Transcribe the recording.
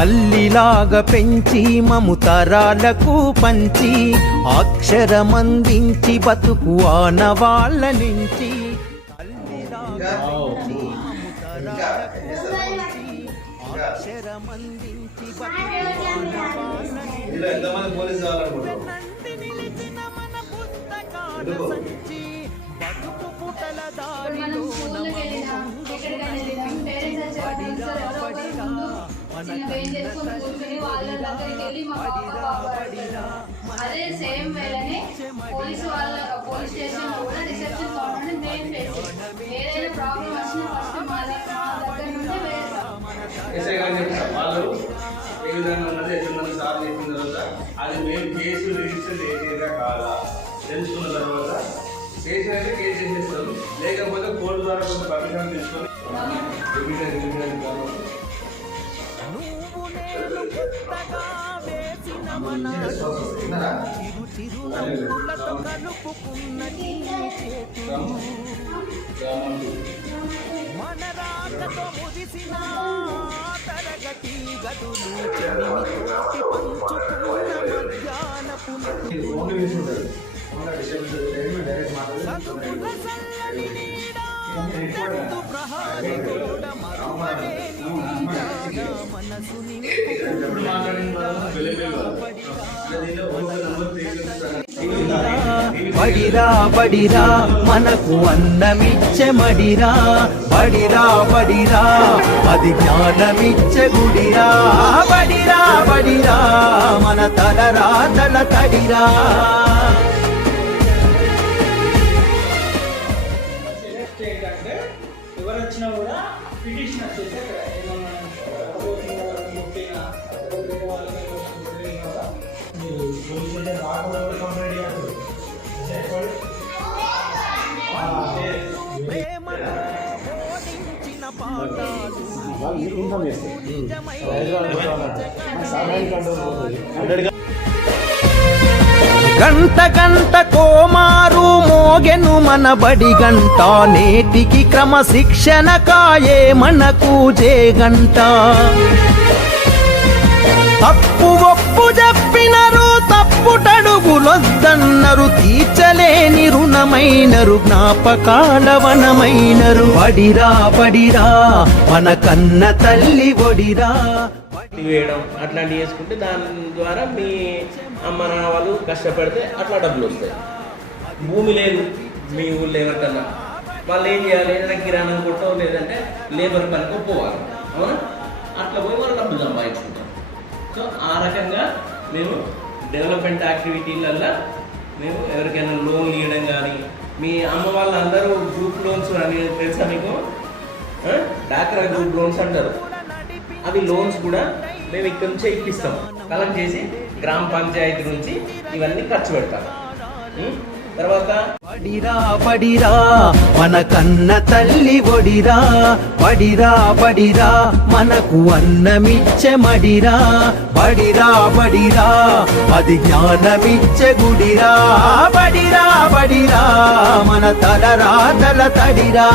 తల్లిలాగా పెంచి మము తరాలకు పంచి అక్షరమందించి బతుకు ఆనవాళ్ళ నుంచి అక్షరమందించి బతుకు నిలిచిన మన పుస్తకాల ఎందుకు? సంచి అదే సేమ్ వేళనే పోలీసు వాళ్ళ పోలీస్ స్టేషన్ కూడా రిసెప్షన్ కౌంటర్ మెయిన్ ప్లేస్ ఏదైనా ప్రాబ్లం వచ్చినా ఫస్ట్ మా దగ్గర మా నుండి వేస్తాం ఎస్ఐ వాళ్ళు ఏ విధంగా ఉన్నది యజమాని సార్ చెప్పిన తర్వాత అది మేము కేసు రిజిస్టర్ చేసేదా కాదా తెలుసుకున్న తర్వాత కేసు అయితే కేసు చేసేస్తాం. లేకపోతే కోర్టు ద్వారా కొంత పర్మిషన్ తీసుకొని కొత్తగా వేసిన మన చిరు చిరు నవ్వులతో కలుపుకున్న చేతులు. మన రాకతో ముదిసిన తరగతి గదులు చెలిమితోటి పంచుకున్న మధ్యాహ్నపు చదువుల చల్లని నీడ తడుతు ప్రహారీ మరువలేని మనసు పడిరా పడిరా మనకు అన్నమిచ్చే మడిరా పడిరా పడిరా అది జ్ఞానమిచ్చే గుడిరా. పడిరా పడిరా మన తలరా తల తడిరా. నెక్స్ట్ ఎవరు వచ్చినా కూడా పిటిషన్ వచ్చేసి మీరు పోలీస్ కూడా కంప్లైంట్ చేస్తారు. చెప్పండి. గంట గంట కోమారు మోగెను మన బడి గంట నేటికి క్రమశిక్షణ కాయే మనకు జే గంట తప్పు ఒప్పు చెప్పినరు తప్పుటడుగులొద్దన్నరు తీర్చలేని రుణమైనరు జ్ఞాపకాల వనమైనరు పడిరా పడిరా మన కన్న తల్లి ఒడిరా. వేయడం అట్లాంటివి చేసుకుంటే దాని ద్వారా మీ అమ్మ నాన్న వాళ్ళు కష్టపడితే అట్లా డబ్బులు వస్తాయి. భూమి లేదు మీ ఊళ్ళో ఎవరికన్నా వాళ్ళు ఏం చేయాలి? ఏదైనా కిరాణం కొట్టో లేదంటే లేబర్ పనికి పోవాలి. అవునా? అట్లా పోయి వాళ్ళు డబ్బులు సంపాదించుకుంటాం సో ఆ రకంగా మేము డెవలప్మెంట్ యాక్టివిటీలల్లో మేము ఎవరికైనా లోన్ ఇవ్వడం కానీ మీ అమ్మ వాళ్ళందరూ గ్రూప్ లోన్స్ అని తెలుసా మీకు? డాక్రా గ్రూప్ లోన్స్ అంటారు. అవి లోన్స్ కూడా మేము ఇక్కడ నుంచే ఇప్పిస్తాం. కలెక్ట్ చేసి గ్రామ పంచాయతీ నుంచి ఇవన్నీ ఖర్చు పెడతాం. తర్వాత పడిరా పడిరా మన కన్న తల్లి ఒడిరా. పడిరా పడిరా మనకు అన్నమిచ్చే మడిరా. పడిరా పడిరా అది జ్ఞానమిచ్చే గుడిరా. పడిరా పడిరా మన తల రాతల తడిరా.